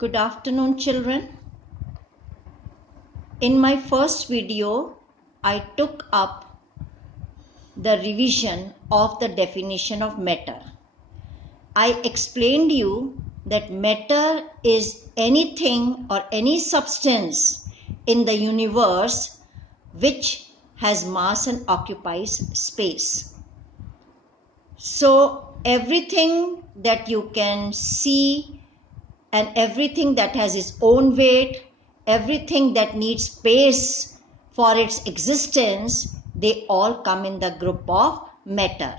Good afternoon, children. In my first video, I took up the revision of the definition of matter. I explained you that matter is anything or any substance in the universe which has mass and occupies space. So everything that you can see and everything that has its own weight, everything that needs space for its existence, they all come in the group of matter.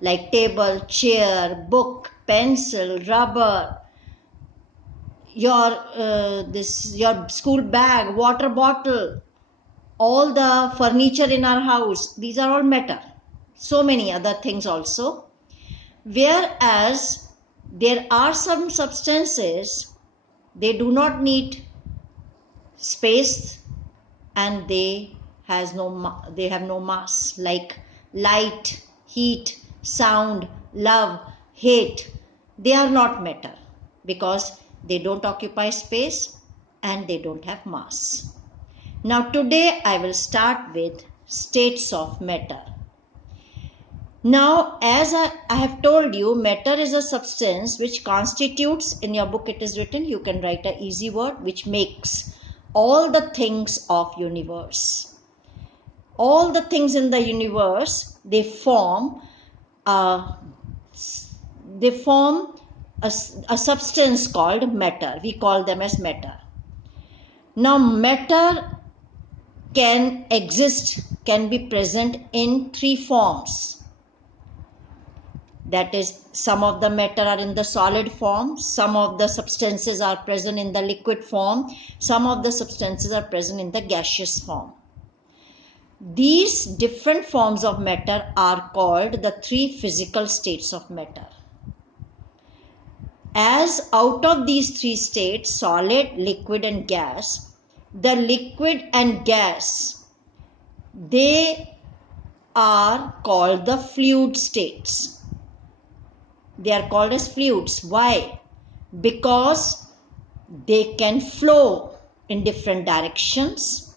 Like table, chair, book, pencil, rubber, your school bag, water bottle, all the furniture in our house, these are all matter. So many other things also. Whereas there are some substances, they do not need space and they have no mass, like light, heat, sound, love, hate. They are not matter because they don't occupy space and they don't have mass. Now today I will start with states of matter. Now, as I have told you, matter is a substance which constitutes, in your book it is written, you can write an easy word, which makes all the things of universe. All the things in the universe, they form a substance called matter. We call them as matter. Now, matter can be present in three forms. That is, some of the matter are in the solid form, some of the substances are present in the liquid form, some of the substances are present in the gaseous form. These different forms of matter are called the three physical states of matter. As out of these three states, solid, liquid and gas, the liquid and gas, they are called the fluid states. They are called as fluids. Why? Because they can flow in different directions.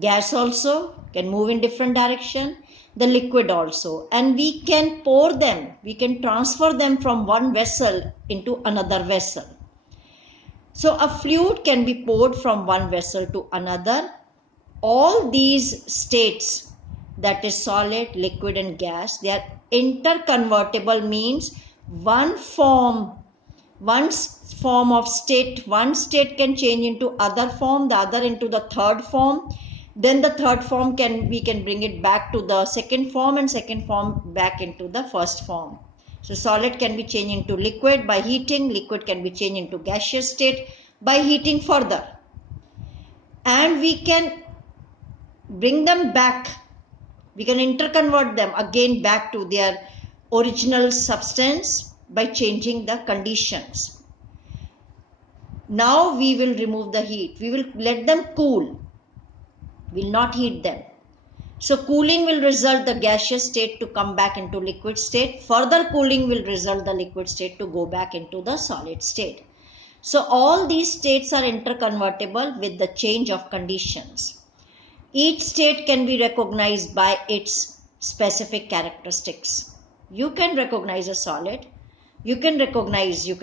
Gas also can move in different direction. The liquid also. And we can pour them. We can transfer them from one vessel into another vessel. So a fluid can be poured from one vessel to another. All these states, that is solid, liquid and gas, they are interconvertible, means one state can change into other form, the other into the third form, then the third form we can bring it back to the second form and second form back into the first form. So solid can be changed into liquid by heating, liquid can be changed into gaseous state by heating further, and we can bring them back. We can interconvert them again back to their original substance by changing the conditions. Now we will remove the heat. We will let them cool. We will not heat them. So cooling will result the gaseous state to come back into liquid state. Further cooling will result the liquid state to go back into the solid state. So all these states are interconvertible with the change of conditions. Each state can be recognized by its specific characteristics. You can recognize a solid. You can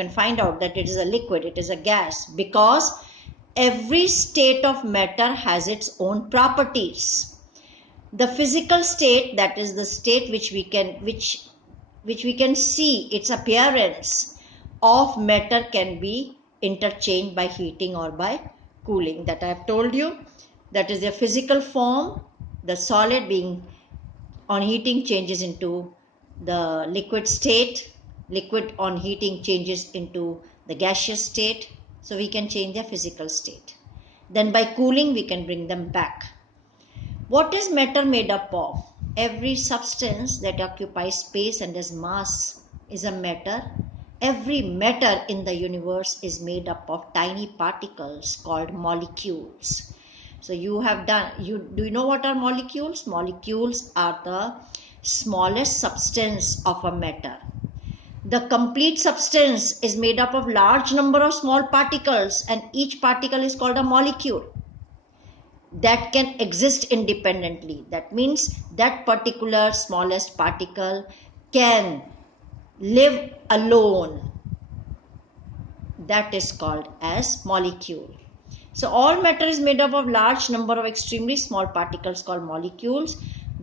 find out that it is a liquid, it is a gas, because every state of matter has its own properties. The physical state, that is the state which we can see its appearance of matter, can be interchanged by heating or by cooling. That I have told you. That is their physical form. The solid being on heating changes into the liquid state. Liquid on heating changes into the gaseous state. So we can change their physical state. Then by cooling we can bring them back. What is matter made up of? Every substance that occupies space and has mass is a matter. Every matter in the universe is made up of tiny particles called molecules. So do you know what are molecules? Molecules are the smallest substance of a matter. The complete substance is made up of large number of small particles, and each particle is called a molecule that can exist independently. That means that particular smallest particle can live alone. That is called as molecule. So all matter is made up of large number of extremely small particles called molecules.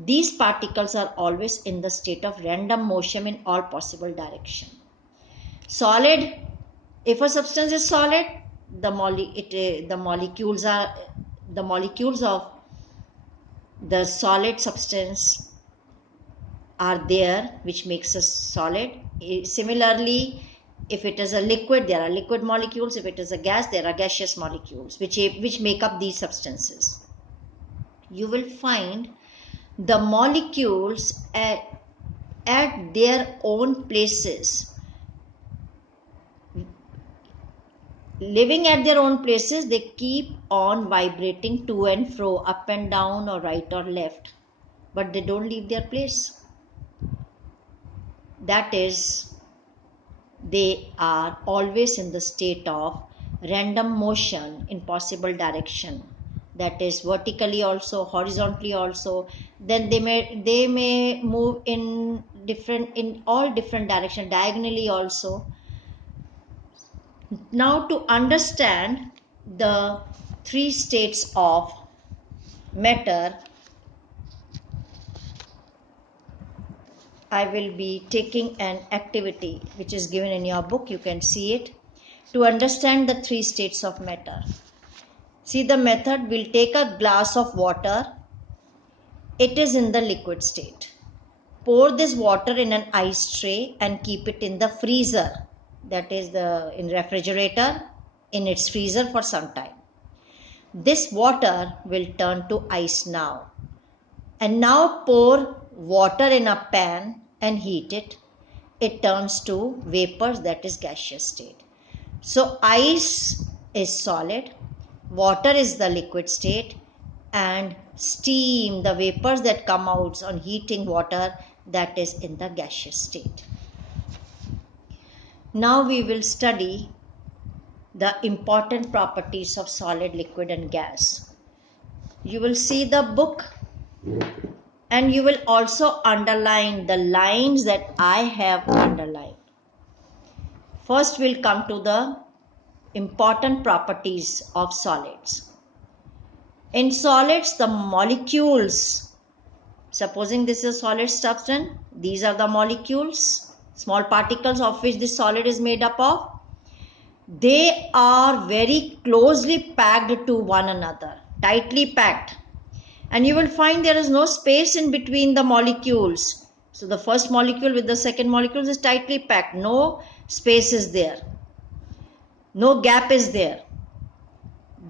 These particles are always in the state of random motion in all possible direction. Solid, if a substance is solid, the molecules of the solid substance are there, which makes us solid. Similarly, if it is a liquid, there are liquid molecules. If it is a gas, there are gaseous molecules which make up these substances. You will find the molecules at their own places, living at their own places. They keep on vibrating to and fro, up and down, or right or left, but they don't leave their place. That is, they are always in the state of random motion in possible direction. That is vertically also, horizontally also. Then they may move in all different directions, diagonally also. Now, to understand the three states of matter, I will be taking an activity which is given in your book. You can see it. To understand the three states of matter. See the method. We'll take a glass of water. It is in the liquid state. Pour this water in an ice tray and keep it in the freezer. That is in refrigerator, in its freezer for some time. This water will turn to ice now. And now pour water in a pan and heat it. It turns to vapors, that is gaseous state. So ice is solid, water is the liquid state, and steam, the vapors that come out on heating water, that is in the gaseous state. Now we will study the important properties of solid, liquid, and gas. You will see the book, and you will also underline the lines that I have underlined. First, we'll come to the important properties of solids. In solids, the molecules, supposing this is a solid substance, these are the molecules, small particles of which this solid is made up of. They are very closely packed to one another, tightly packed. And you will find there is no space in between the molecules. So the first molecule with the second molecule is tightly packed. No space is there. No gap is there.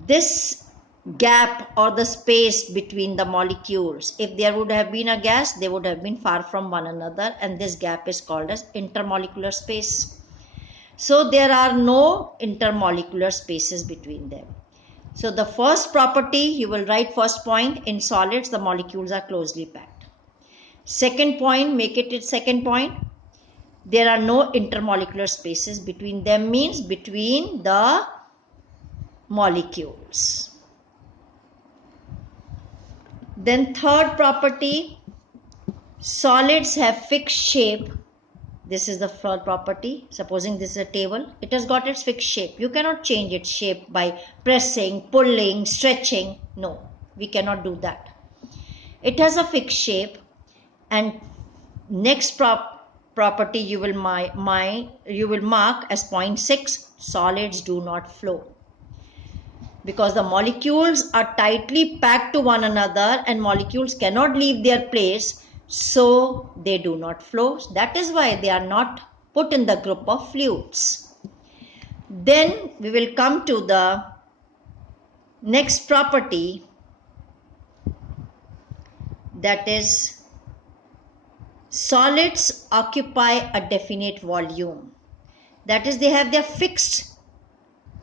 This gap or the space between the molecules, if there would have been a gas, they would have been far from one another, and this gap is called as intermolecular space. So there are no intermolecular spaces between them. So the first property, you will write first point, in solids the molecules are closely packed. Second point, make it its second point, there are no intermolecular spaces between them, means between the molecules. Then third property, solids have fixed shape. This is the third property. Supposing this is a table, it has got its fixed shape. You cannot change its shape by pressing, pulling, stretching. No, we cannot do that. It has a fixed shape. And next property you will mark as point 6, solids do not flow. Because the molecules are tightly packed to one another and molecules cannot leave their place, so they do not flow. That is why they are not put in the group of fluids. Then we will come to the next property, that is, solids occupy a definite volume. That is, they have their fixed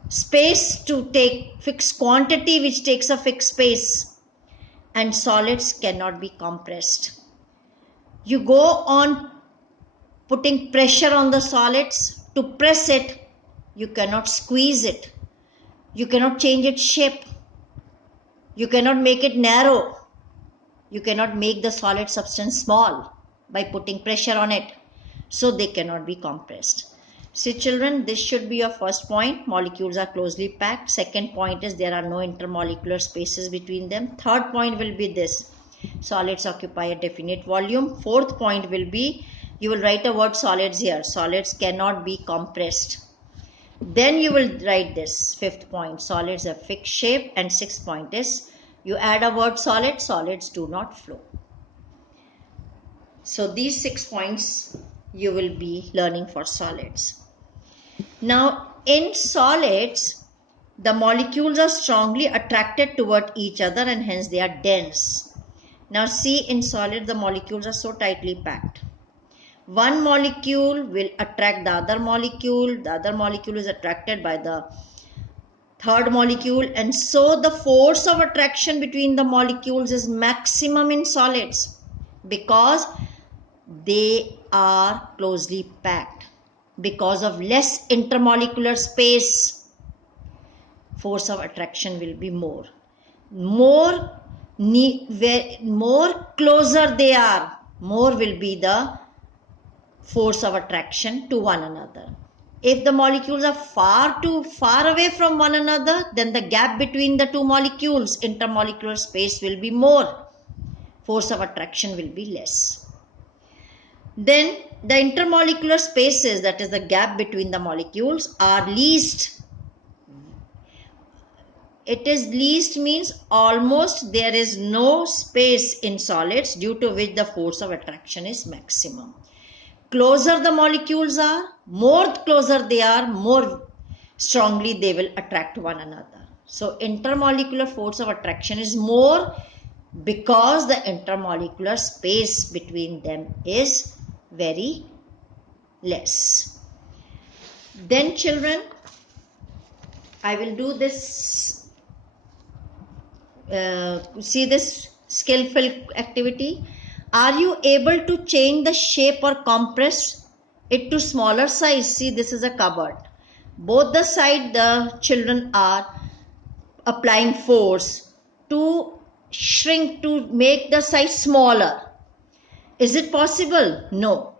space to take, fixed quantity which takes a fixed space, and solids cannot be compressed. You go on putting pressure on the solids. To press it, you cannot squeeze it. You cannot change its shape. You cannot make it narrow. You cannot make the solid substance small by putting pressure on it. So they cannot be compressed. See children, this should be your first point. Molecules are closely packed. Second point is there are no intermolecular spaces between them. Third point will be this. Solids occupy a definite volume. Fourth point will be, you will write a word solids here. Solids cannot be compressed. Then you will write this. Fifth point, solids have fixed shape. And sixth point is, you add a word solid, solids do not flow. So these 6 points you will be learning for solids. Now in solids, the molecules are strongly attracted toward each other and hence they are dense. Now see, in solid the molecules are so tightly packed. One molecule will attract the other molecule is attracted by the third molecule, and so the force of attraction between the molecules is maximum in solids because they are closely packed. Because of less intermolecular space, force of attraction will be more. More closer they are, more will be the force of attraction to one another. If the molecules are too far away from one another, then the gap between the two molecules, intermolecular space, will be more. Force of attraction will be less. Then the intermolecular spaces, that is the gap between the molecules, are least. It is least means almost there is no space in solids, due to which the force of attraction is maximum. Closer the molecules are, more closer they are, more strongly they will attract one another. So intermolecular force of attraction is more because the intermolecular space between them is very less. Then children, I will do this, see this skillful activity. Are you able to change the shape or compress it to smaller size? See, this is a cupboard. Both the side the children are applying force to shrink, to make the size smaller. Is it possible? No,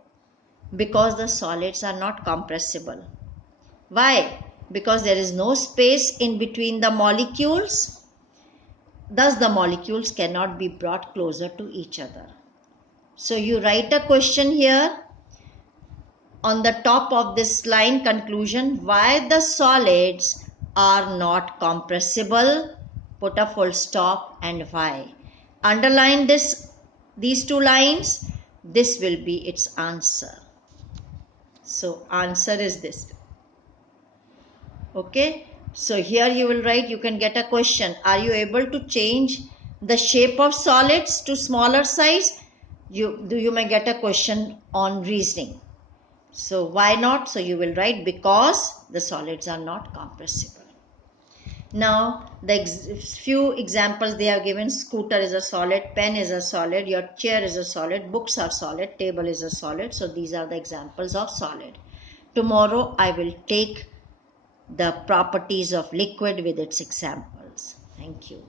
because the solids are not compressible. Why? Because there is no space in between the molecules. Thus the molecules cannot be brought closer to each other. So you write a question here on the top of this line, conclusion, why the solids are not compressible. Put a full stop and why. Underline these two lines. This will be its answer. So answer is this. Okay. So here you will write, you can get a question. Are you able to change the shape of solids to smaller size? You may get a question on reasoning. So why not? So you will write, because the solids are not compressible. Now the few examples they have given. Scooter is a solid, pen is a solid, your chair is a solid, books are solid, table is a solid. So these are the examples of solid. Tomorrow I will take the properties of liquid with its examples. Thank you.